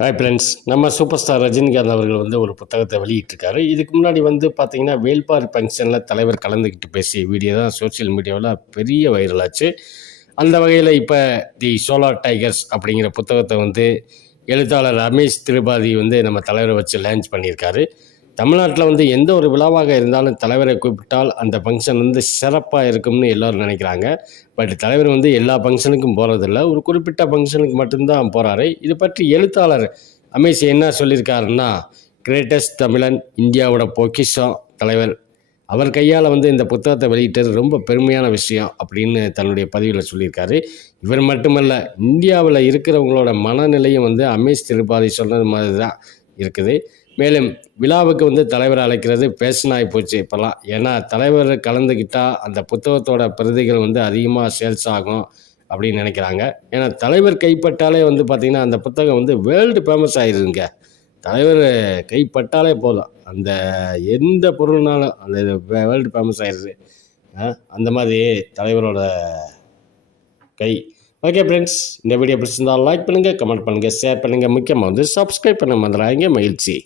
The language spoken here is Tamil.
ஹாய் ஃப்ரெண்ட்ஸ் நம்ம சூப்பர் ஸ்டார் ரஜினிகாந்த் அவர்கள் வந்து ஒரு புத்தகத்தை வெளியிட்டிருக்காரு. இதுக்கு முன்னாடி வந்து பார்த்தீங்கன்னா வேல்பாரி ஃபங்க்ஷனில் தலைவர் கலந்துக்கிட்டு பேசிய வீடியோ தான் சோஷியல் மீடியாவில் பெரிய வைரலாச்சு அந்த வகையில் இப்போ தி சோலார் டைகர்ஸ் அப்படிங்கிற புத்தகத்தை வந்து எழுத்தாளர் ரமேஷ் திரிபாதி வந்து நம்ம தலைவரை வச்சு லான்ச் பண்ணியிருக்காரு. தமிழ்நாட்டில் வந்து எந்த ஒரு விழாவாக இருந்தாலும் தலைவரை கூப்பிட்டால் அந்த ஃபங்க்ஷன் வந்து சிறப்பாக இருக்கும்னு எல்லோரும் நினைக்கிறாங்க. பட் தலைவர் வந்து எல்லா ஃபங்க்ஷனுக்கும் போகிறதில்ல ஒரு குறிப்பிட்ட ஃபங்க்ஷனுக்கு மட்டும்தான் போகிறாரு இது பற்றி எழுத்தாளர் அமேஷ் என்ன சொல்லியிருக்காருன்னா கிரேட்டஸ்ட் தமிழன் இந்தியாவோட பொக்கிஷம் தலைவர். அவர் கையால் வந்து இந்த புத்தகத்தை வெளியிட்டது ரொம்ப பெருமையான விஷயம் அப்படின்னு தன்னுடைய பதிவில் சொல்லியிருக்காரு. இவர் மட்டுமல்ல இந்தியாவில் இருக்கிறவங்களோட மனநிலையும் வந்து அமேஷ் திருப்பாதி சொன்னது மாதிரி தான் இருக்குது. மேலும் விழாவுக்கு வந்து தலைவர் அழைக்கிறது பேஷனாகி போச்சு இப்போல்லாம். ஏன்னா தலைவர் கலந்துக்கிட்டால் அந்த புத்தகத்தோட பிரதிகள் வந்து அதிகமாக சேல்ஸ் ஆகும் அப்படின்னு நினைக்கிறாங்க. ஏன்னா தலைவர் கைப்பட்டாலே வந்து பார்த்திங்கன்னா அந்த புத்தகம் வந்து வேர்ல்டு ஃபேமஸ் ஆகிருதுங்க தலைவர் கைப்பட்டாலே போதும். அந்த எந்த பொருள்னாலும் அந்த வேர்ல்டு ஃபேமஸ் ஆகிடுது அந்த மாதிரி தலைவரோட கை. ஓகே ஃப்ரெண்ட்ஸ் இந்த வீடியோ பிடிச்சிருந்தால் லைக் பண்ணுங்கள் கமெண்ட் பண்ணுங்கள் ஷேர் பண்ணுங்கள் முக்கியமாக வந்து சப்ஸ்கிரைப் பண்ண மறந்துடாதீங்க. மகிழ்ச்சி.